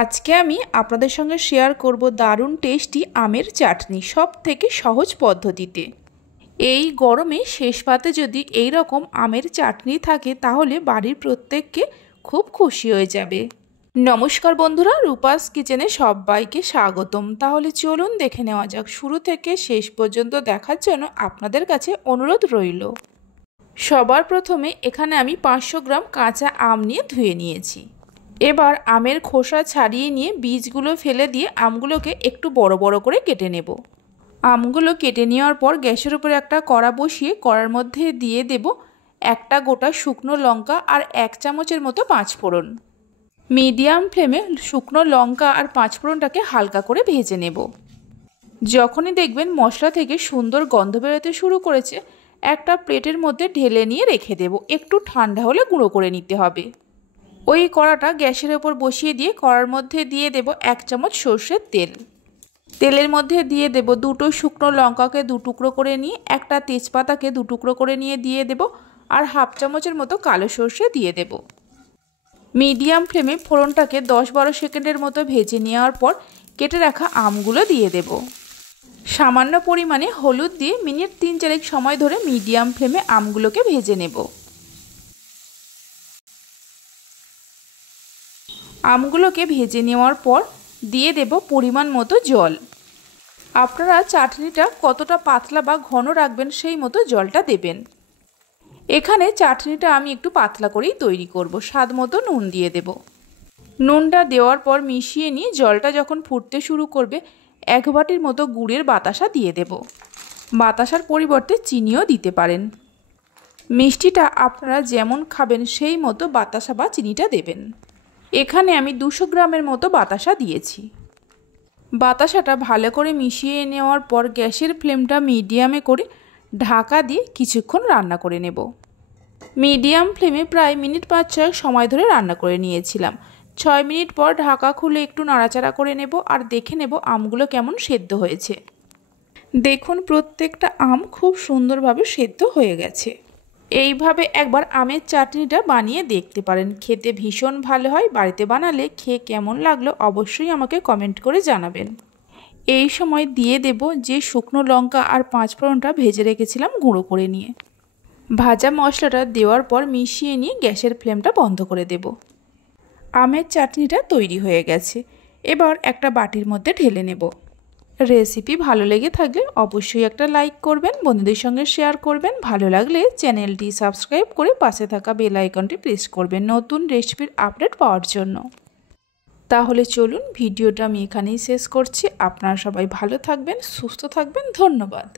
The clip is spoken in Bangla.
আজকে আমি আপনাদের সঙ্গে শেয়ার করব দারুণ টেস্টি আমের চাটনি সবথেকে সহজ পদ্ধতিতে। এই গরমে শেষ পাতে যদি এই রকম আমের চাটনি থাকে তাহলে বাড়ির প্রত্যেককে খুব খুশি হয়ে যাবে। নমস্কার বন্ধুরা, রূপাস কিচেনে সবাইকে স্বাগতম। তাহলে চলুন দেখে নেওয়া যাক। শুরু থেকে শেষ পর্যন্ত দেখার জন্য আপনাদের কাছে অনুরোধ রইল। সবার প্রথমে এখানে আমি 500 গ্রাম কাঁচা আম নিয়ে ধুয়ে নিয়েছি। এবার আমের খোসা ছাড়িয়ে নিয়ে বীজগুলো ফেলে দিয়ে আমগুলোকে একটু বড় বড় করে কেটে নেব। আমগুলো কেটে নেওয়ার পর গ্যাসের উপরে একটা কড়া বসিয়ে কড়ার মধ্যে দিয়ে দেব একটা গোটা শুকনো লঙ্কা আর 1 চামচের মতো পাঁচফোড়ন। মিডিয়াম ফ্লেমে শুকনো লঙ্কা আর পাঁচফোড়নটাকে হালকা করে ভেজে নেব। যখনই দেখবেন মশলা থেকে সুন্দর গন্ধ বেরোতে শুরু করেছে, একটা প্লেটের মধ্যে ঢেলে নিয়ে রেখে দেব। একটু ঠান্ডা হলে গুঁড়ো করে নিতে হবে। ওই কড়াটা গ্যাসের ওপর বসিয়ে দিয়ে কড়ার মধ্যে দিয়ে দেব 1 চামচ সর্ষের তেল। তেলের মধ্যে দিয়ে দেব দুটো শুকনো লঙ্কাকে 2 টুকরো করে নিয়ে, একটা তেজপাতাকে 2 টুকরো করে নিয়ে দিয়ে দেব, আর 1/2 চামচের মতো কালো সর্ষে দিয়ে দেব। মিডিয়াম ফ্লেমে ফোড়নটাকে 10-12 সেকেন্ডের মতো ভেজে নেওয়ার পর কেটে রাখা আমগুলো দিয়ে দেব। সামান্য পরিমাণে হলুদ দিয়ে মিনিট 3-4 সময় ধরে মিডিয়াম ফ্লেমে আমগুলোকে ভেজে নেব। আমগুলোকে ভেজে নেওয়ার পর দিয়ে দেব পরিমাণ মতো জল। আপনারা চাটনিটা কতটা পাতলা বা ঘন রাখবেন সেই মতো জলটা দেবেন। এখানে চাটনিটা আমি একটু পাতলা করেই তৈরি করব। স্বাদ মতো নুন দিয়ে দেব। নুনটা দেওয়ার পর মিশিয়ে নিয়ে জলটা যখন ফুটতে শুরু করবে 1 বাটির মতো গুড়ের বাতাসা দিয়ে দেব। বাতাসার পরিবর্তে চিনিও দিতে পারেন। মিষ্টিটা আপনারা যেমন খাবেন সেই মতো বাতাসা বা চিনিটা দেবেন। এখানে আমি 200 গ্রামের মতো বাতাসা দিয়েছি। বাতাসাটা ভালো করে মিশিয়ে নেওয়ার পর গ্যাসের ফ্লেমটা মিডিয়ামে করে ঢাকা দিয়ে কিছুক্ষণ রান্না করে নেব। মিডিয়াম ফ্লেমে প্রায় মিনিট 5-6 সময় ধরে রান্না করে নিয়েছিলাম। 6 মিনিট পর ঢাকা খুলে একটু নাড়াচাড়া করে নেব আর দেখে নেব আমগুলো কেমন সেদ্ধ হয়েছে। দেখুন প্রত্যেকটা আম খুব সুন্দরভাবে সেদ্ধ হয়ে গেছে। এইভাবে একবার আমের চাটনিটা বানিয়ে দেখতে পারেন, খেতে ভীষণ ভালো হয়। বাড়িতে বানালে খেয়ে কেমন লাগলো অবশ্যই আমাকে কমেন্ট করে জানাবেন। এই সময় দিয়ে দেব যে শুকনো লঙ্কা আর পাঁচফোড়নটা ভেজে রেখেছিলাম গুঁড়ো করে নিয়ে। ভাজা মশলাটা দেওয়ার পর মিশিয়ে নিয়ে গ্যাসের ফ্লেমটা বন্ধ করে দেব। আমের চাটনিটা তৈরি হয়ে গেছে। এবার একটা বাটির মধ্যে ঢেলে নেব। রেসিপি ভালো লেগে থাকলে অবশ্যই একটা লাইক করবেন, বন্ধুদের সঙ্গে শেয়ার করবেন। ভালো লাগলে চ্যানেলটি সাবস্ক্রাইব করে পাশে থাকা বেল আইকনটি প্রেস করবেন নতুন রেসিপির আপডেট পাওয়ার জন্য। তাহলে চলুন ভিডিওটা আমি এখানেই শেষ করছি। আপনারা সবাই ভালো থাকবেন, সুস্থ থাকবেন। ধন্যবাদ।